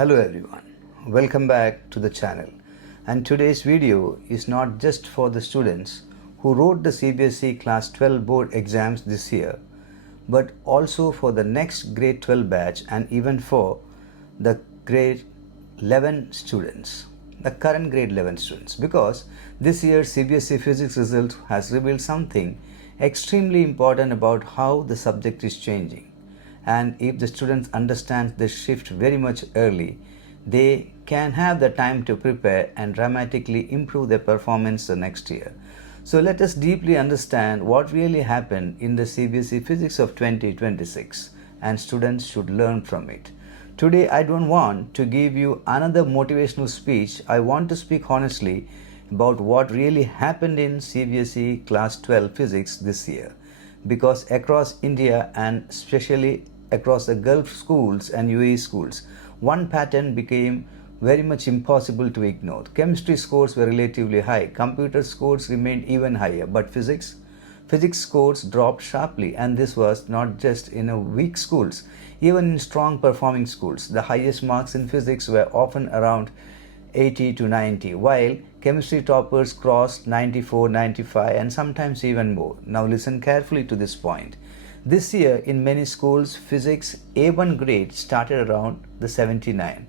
Hello everyone, welcome back to the channel. And today's video is not just for the students who wrote the CBSE Class 12 board exams this year, but also for the next grade 12 batch and even for the grade 11 students, the current grade 11 students, because this year's CBSE physics result has revealed something extremely important about how the subject is changing. And if the students understand this shift very much early, they can have the time to prepare and dramatically improve their performance the next year. So let us deeply understand what really happened in the CBSE Physics of 2026, and students should learn from it. Today I don't want to give you another motivational speech. I want to speak honestly about what really happened in CBSE Class 12 Physics this year. Because across India and especially across the Gulf schools and UAE schools, one pattern became very much impossible to ignore. Chemistry scores were relatively high, computer scores remained even higher, but physics scores dropped sharply, and this was not just in weak schools. Even in strong performing schools, the highest marks in physics were often around 80 to 90, while chemistry toppers crossed 94, 95 and sometimes even more. Now listen carefully to this point. This year in many schools, physics A1 grade started around the 79.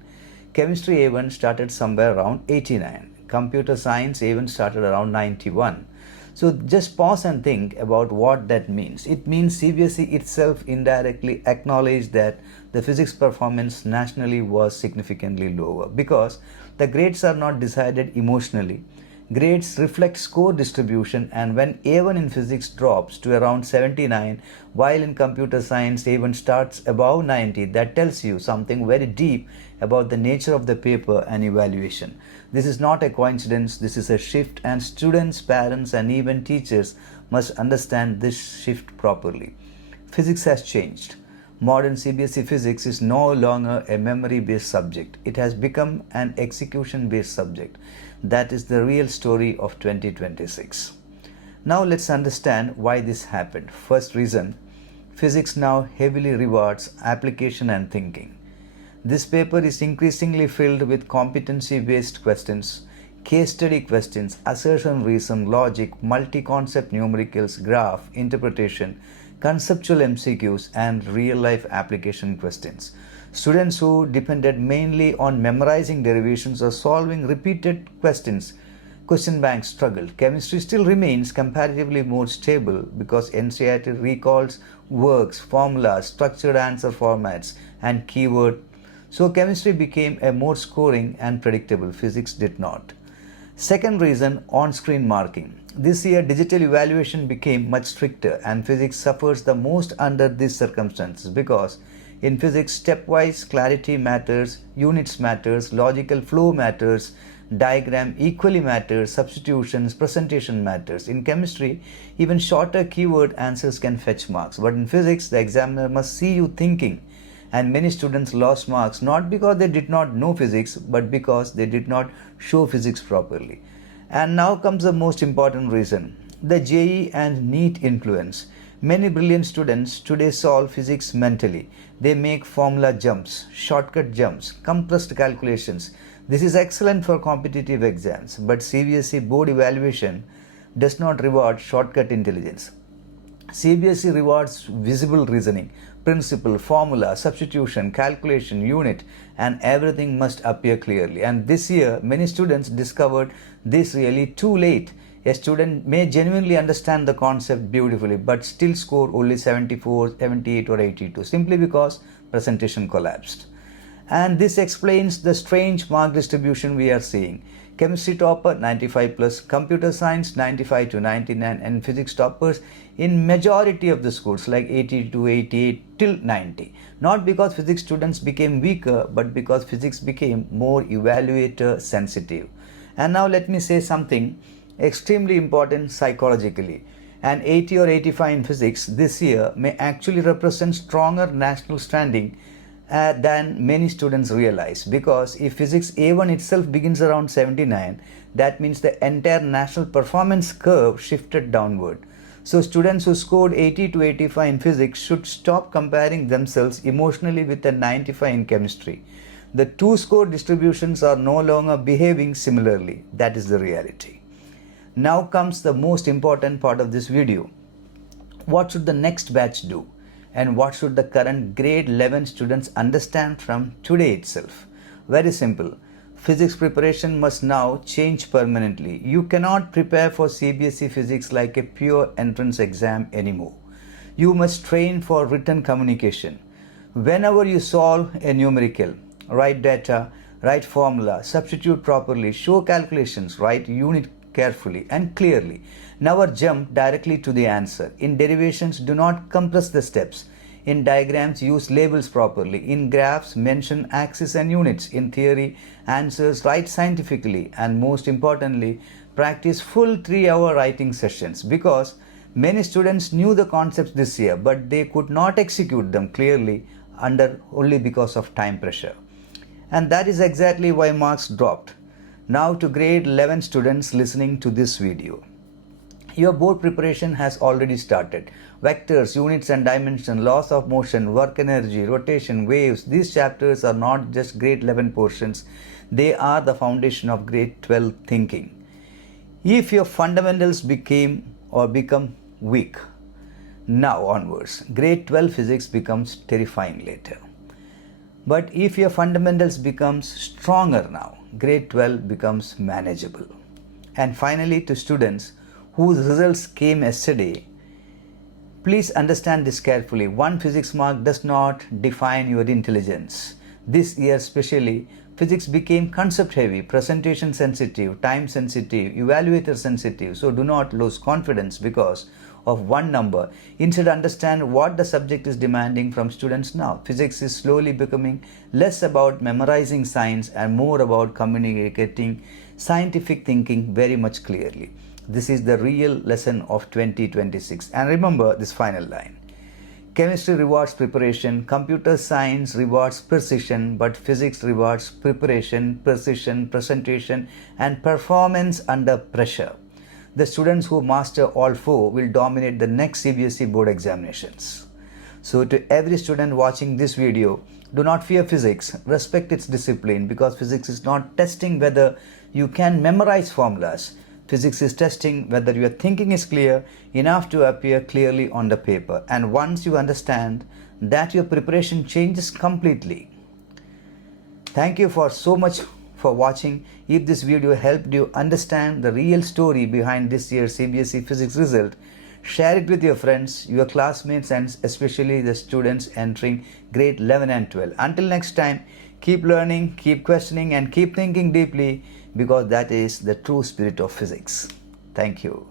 Chemistry A1 started somewhere around 89. Computer science A1 started around 91. So just pause and think about what that means. It means CBSE itself indirectly acknowledged that the physics performance nationally was significantly lower, because the grades are not decided emotionally. Grades reflect score distribution, and when A1 in physics drops to around 79, while in computer science A1 starts above 90, that tells you something very deep about the nature of the paper and evaluation. This is not a coincidence, this is a shift, and students, parents and even teachers must understand this shift properly. Physics has changed. Modern CBSE physics is no longer a memory-based subject. It has become an execution-based subject. That is the real story of 2026. Now let's understand why this happened. First reason, physics now heavily rewards application and thinking. This paper is increasingly filled with competency-based questions, case study questions, assertion reason, logic, multi-concept numericals, graph, interpretation, conceptual MCQs and real-life application questions. Students who depended mainly on memorizing derivations or solving repeated question banks struggled. Chemistry still remains comparatively more stable because NCERT recalls works, formulas, structured answer formats and keyword. So chemistry became a more scoring and predictable. Physics did not. Second reason, on-screen marking. This year, digital evaluation became much stricter, and physics suffers the most under these circumstances, because in physics, stepwise clarity matters, units matters, logical flow matters, diagram equally matters, substitutions, presentation matters. In chemistry, even shorter keyword answers can fetch marks, but in physics, the examiner must see you thinking. And many students lost marks not because they did not know physics, but because they did not show physics properly. And now comes the most important reason, the JEE and NEET influence. Many brilliant students today solve physics mentally. They make formula jumps, shortcut jumps, compressed calculations. This is excellent for competitive exams, but CBSE board evaluation does not reward shortcut intelligence. CBSE rewards visible reasoning, principle, formula, substitution, calculation, unit, and everything must appear clearly. And this year, many students discovered this really too late. A student may genuinely understand the concept beautifully, but still score only 74, 78 or 82, simply because presentation collapsed. And this explains the strange mark distribution we are seeing. Chemistry topper 95 plus, computer science 95 to 99, and physics toppers in majority of the schools like 80 to 88 till 90. Not because physics students became weaker, but because physics became more evaluator sensitive. And now let me say something extremely important psychologically. An 80 or 85 in physics this year may actually represent stronger national standing than many students realize, because if physics A1 itself begins around 79, that means the entire national performance curve shifted downward. So students who scored 80 to 85 in physics should stop comparing themselves emotionally with a 95 in chemistry. The two score distributions are no longer behaving similarly. That is the reality. Now comes the most important part of this video. What should the next batch do? And what should the current grade 11 students understand from today itself? Very simple. Physics preparation must now change permanently. You cannot prepare for CBSE physics like a pure entrance exam anymore. You must train for written communication. Whenever you solve a numerical, write data, write formula, substitute properly, show calculations, write unit carefully and clearly. Never jump directly to the answer. In derivations, do not compress the steps. In diagrams, use labels properly. In graphs, mention axes and units. In theory, answers write scientifically. And most importantly, practice full 3-hour writing sessions, because many students knew the concepts this year, but they could not execute them clearly only because of time pressure. And that is exactly why marks dropped. Now to grade 11 students listening to this video. Your board preparation has already started. Vectors, units and dimension, laws of motion, work energy, rotation, waves, these chapters are not just grade 11 portions. They are the foundation of grade 12 thinking. If your fundamentals become weak, now onwards, grade 12 physics becomes terrifying later. But if your fundamentals becomes stronger now, grade 12 becomes manageable. And finally, to students whose results came yesterday, please understand this carefully. One physics mark does not define your intelligence. This year especially, physics became concept heavy, presentation sensitive, time sensitive, evaluator sensitive. So do not lose confidence because of one number. Instead, understand what the subject is demanding from students now. Physics is slowly becoming less about memorizing science and more about communicating scientific thinking very much clearly. This is the real lesson of 2026. And remember this final line. Chemistry rewards preparation, computer science rewards precision, but physics rewards preparation, precision, presentation, and performance under pressure. The students who master all four will dominate the next CBSE board examinations. So to every student watching this video, do not fear physics, respect its discipline, because physics is not testing whether you can memorize formulas. Physics is testing whether your thinking is clear enough to appear clearly on the paper. And once you understand that, your preparation changes completely. Thank you so much for watching. If this video helped you understand the real story behind this year's CBSE physics result, share it with your friends, your classmates, and especially the students entering grade 11 and 12. Until next time, keep learning, keep questioning, and keep thinking deeply, because that is the true spirit of physics. Thank you.